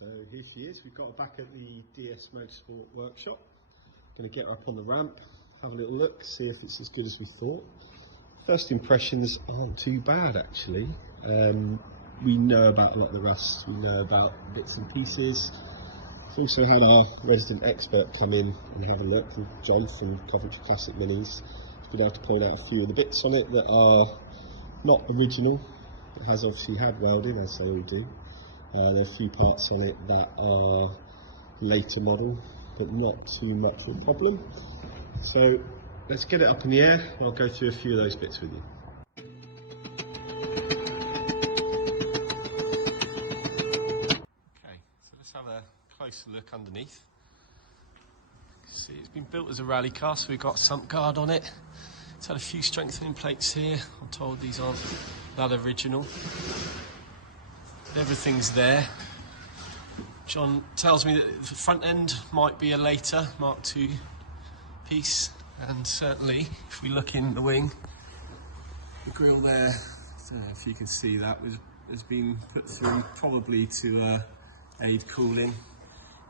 So here she is. We've got her back at the DS Motorsport workshop. Going to get her up on the ramp, have a little look, see if it's as good as we thought. First impressions aren't too bad actually. We know about a lot of the rust, we know about bits and pieces. We've also had our resident expert come in and have a look, John from Coventry Classic Minis. He's been able to point out a few of the bits on it that are not original. It has obviously had welding, as they all do. There are a few parts on it that are later model, but not too much of a problem. So let's get it up in the air. I'll go through a few of those bits with you. Okay, so let's have a closer look underneath. See, it's been built as a rally car, so we've got a sump guard on it. It's had a few strengthening plates here. I'm told these aren't that original. But everything's there. John tells me that the front end might be a later Mark II piece, and certainly if we look in the wing, the grille there, I don't know if you can see that, has been put through probably to aid cooling.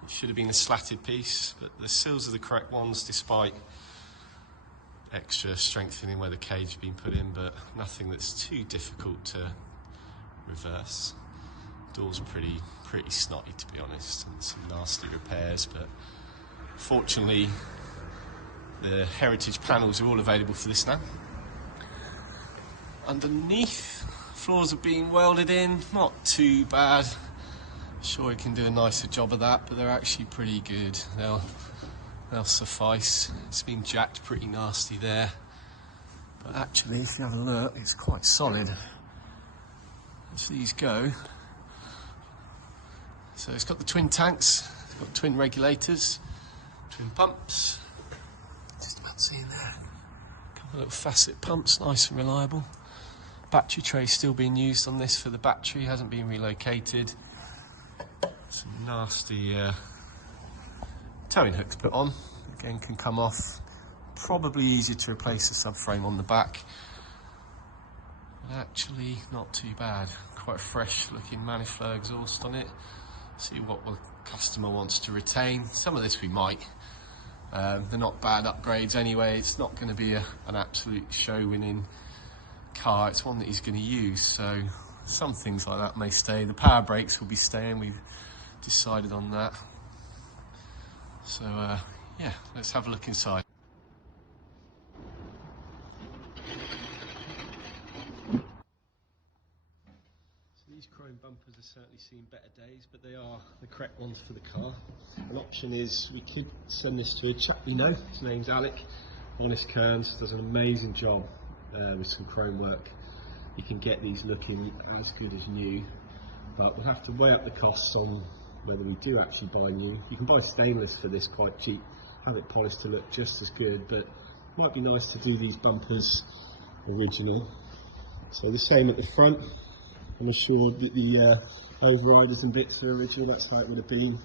It should have been a slatted piece, but the sills are the correct ones despite extra strengthening where the cage has been put in, but nothing that's too difficult to reverse. Door's pretty snotty, to be honest, and some nasty repairs, but fortunately the heritage panels are all available for this now. Underneath, floors are being welded in, not too bad. Sure we can do a nicer job of that, but they're actually pretty good. They'll suffice. It's been jacked pretty nasty there, but actually if you have a look, it's quite solid as these go. So it's got the twin tanks, it's got twin regulators, twin pumps. Just about seeing there. A couple of little facet pumps, nice and reliable. Battery tray still being used on this for the battery, hasn't been relocated. Some nasty towing hooks put on, again can come off. Probably easier to replace the subframe on the back. But actually not too bad. Quite a fresh looking Maniflow exhaust on it. See what the customer wants to retain. Some of this we might. They're not bad upgrades anyway. It's not going to be an absolute show-winning car. It's one that he's going to use, so some things like that may stay. The power brakes will be staying. We've decided on that. So yeah, let's have a look inside. These chrome bumpers have certainly seen better days, but they are the correct ones for the car. An option is we could send this to a chap we know. His name's Alec. Honest Cairns, does an amazing job with some chrome work. You can get these looking as good as new, but we'll have to weigh up the costs on whether we do actually buy new. You can buy stainless for this quite cheap, have it polished to look just as good, but it might be nice to do these bumpers original. So the same at the front. I'm not sure that the overriders and bits are original, that's how it would have been.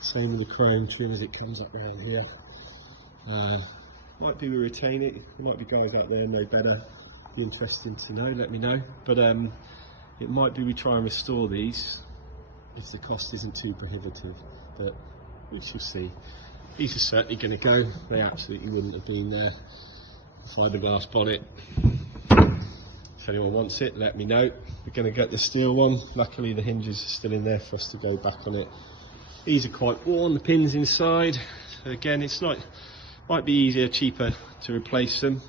Same with the chrome trim as it comes up around here. Might be we retain it, there might be guys out there know better. Be interesting to know, let me know. But it might be we try and restore these if the cost isn't too prohibitive, but we shall see. These are certainly going to go, they absolutely wouldn't have been there inside the glass bonnet. If anyone wants it, let me know. We're going to get the steel one. Luckily the hinges are still in there for us to go back on it. These are quite worn, the pins inside. So again, it's not, might be easier, cheaper to replace them.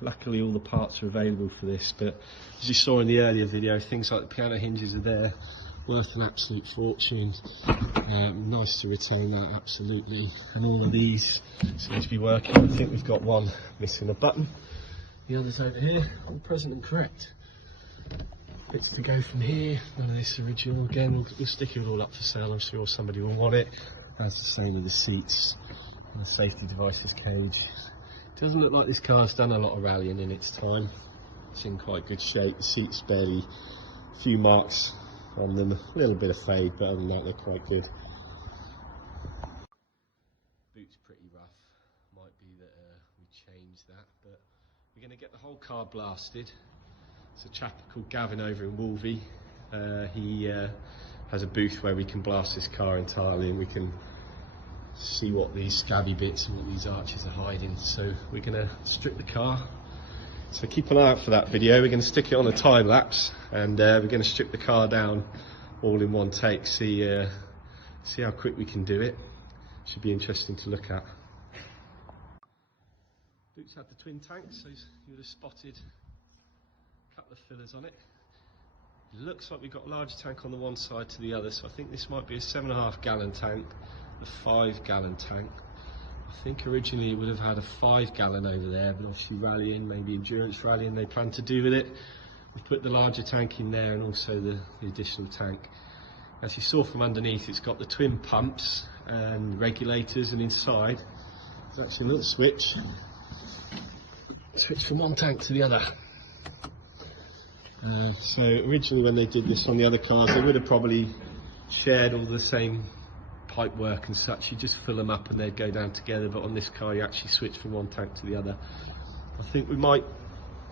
Luckily all the parts are available for this, but as you saw in the earlier video, things like the piano hinges are there, worth an absolute fortune. Nice to retain that, absolutely. And all of these seem to be working. I think we've got one missing a button. The others over here, all present and correct. Bits to go from here, none of this original. Again, we'll stick it all up for sale, I'm sure somebody will want it. That's the same with the seats and the safety devices cage. Doesn't look like this car's done a lot of rallying in its time. It's in quite good shape, the seats barely, a few marks on them, a little bit of fade, but other than that they're quite good. Boot's pretty rough, might be that we change that, but we're going to get the whole car blasted. It's a chap called Gavin over in Wolvie. He has a booth where we can blast this car entirely and we can see what these scabby bits and what these arches are hiding. So we're going to strip the car. So keep an eye out for that video. We're going to stick it on a time lapse, and we're going to strip the car down all in one take. See how quick we can do it. Should be interesting to look at. Boots had the twin tanks, so you would have spotted a couple of fillers on it. It looks like we've got a larger tank on the one side to the other, so I think this might be a 7.5 gallon tank, a 5 gallon tank. I think originally it would have had a 5 gallon over there, but obviously rallying, maybe endurance rallying they plan to do with it. We've put the larger tank in there and also the additional tank. As you saw from underneath, it's got the twin pumps and regulators, and inside there's actually a little switch from one tank to the other. So originally when they did this on the other cars, they would have probably shared all the same pipe work and such. You just fill them up and they'd go down together, but on this car you actually switch from one tank to the other. I think we might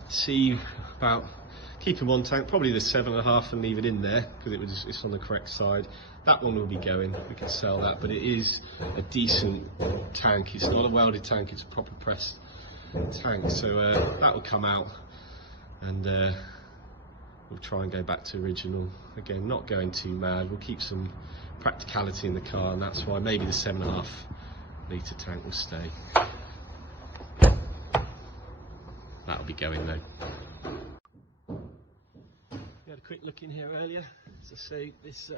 see about keeping one tank, probably the 7.5, and leave it in there because it's on the correct side. That one will be going, we can sell that, but it is a decent tank. It's not a welded tank, it's a proper pressed tank. So that will come out, and we'll try and go back to original. Again, not going too mad, we'll keep some practicality in the car, and that's why maybe the 7.5 litre tank will stay. That'll be going though. We had a quick look in here earlier. As I say, this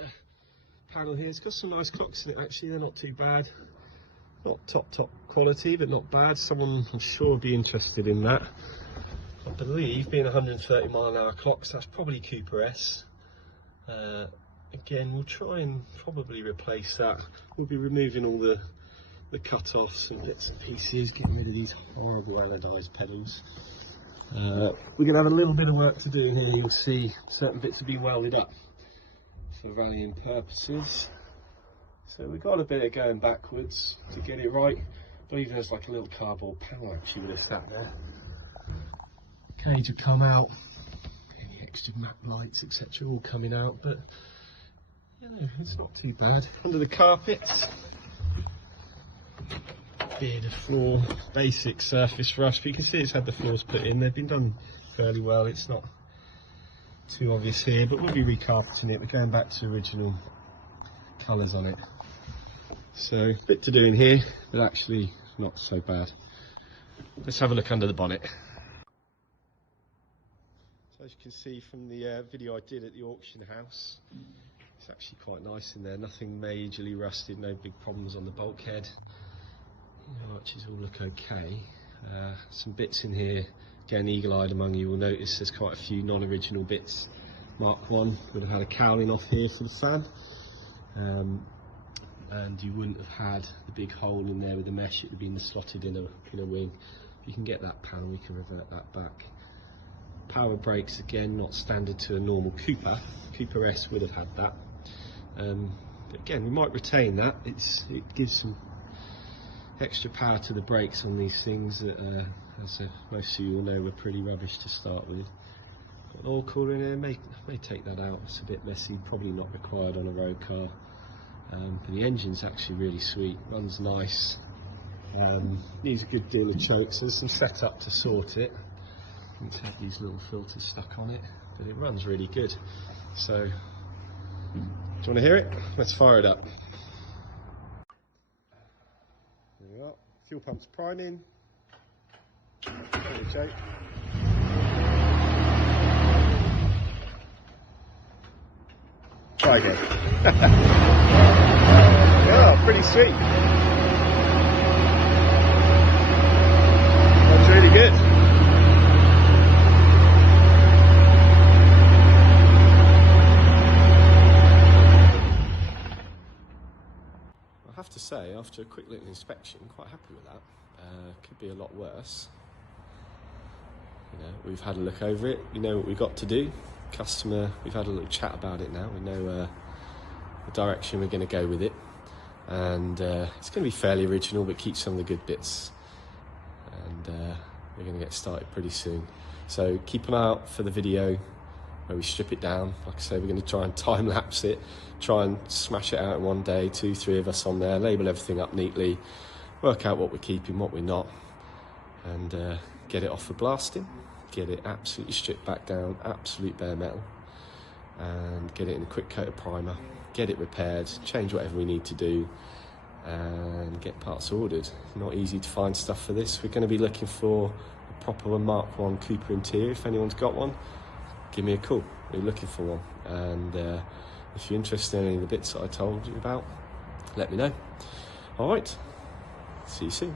panel here, it's got some nice clocks in it actually, they're not too bad. Not top quality, but not bad. Someone I'm sure would be interested in that. I believe being 130 mile/hour clocks, that's probably Cooper S. Again, we'll try and probably replace that. We'll be removing all the cut-offs and bits and pieces, getting rid of these horrible anodised pedals. We're going to have a little bit of work to do here. You'll see certain bits have been welded up for rallying purposes. So we've got a bit of going backwards to get it right. I believe there's like a little cardboard panel actually would have sat there. Cage will come out, any extra map lights etc. all coming out, but yeah, it's not too bad. Under the carpets, beard of floor, basic surface rust, but you can see it's had the floors put in. They've been done fairly well, it's not too obvious here, but we'll be recarpeting it. We're going back to original colours on it. So a bit to do in here, but actually not so bad. Let's have a look under the bonnet. So as you can see from the video I did at the auction house, it's actually quite nice in there, nothing majorly rusted, no big problems on the bulkhead. The arches all look okay. Some bits in here, again eagle-eyed among you will notice there's quite a few non-original bits. Mark 1 would have had a cowling off here for the fan. And you wouldn't have had the big hole in there with the mesh, it would have been slotted in a wing. If you can get that panel, we can revert that back. Power brakes, again, not standard to a normal Cooper. Cooper S would have had that. But again, we might retain that. It gives some extra power to the brakes on these things that, as most of you will know, were pretty rubbish to start with. Got an oil cooler in here, may take that out. It's a bit messy, probably not required on a road car. But the engine's actually really sweet, runs nice, needs a good deal of choke, so there's some setup to sort it. It's had these little filters stuck on it, but it runs really good. So, do you want to hear it? Let's fire it up. There we are, fuel pump's priming. Little choke. Try again. Yeah, pretty sweet. That's really good. I have to say, after a quick little inspection, I'm quite happy with that. Could be a lot worse. You know, we've had a look over it. We know what we've got to do. Customer, we've had a little chat about it now. We know the direction we're going to go with it. And it's going to be fairly original, but keep some of the good bits, and we're going to get started pretty soon. So keep an eye out for the video where we strip it down. Like I say, we're going to try and time lapse it, try and smash it out in one day, 2, 3 of us on there, label everything up neatly, work out what we're keeping, what we're not, and get it off for blasting, get it absolutely stripped back down, absolute bare metal, and get it in a quick coat of primer, get it repaired, change whatever we need to do, and get parts ordered. Not easy to find stuff for this. We're going to be looking for a proper Mark 1 Cooper interior. If anyone's got one, give me a call. We're looking for one, and if you're interested in any of the bits that I told you about, let me know. All right, see you soon.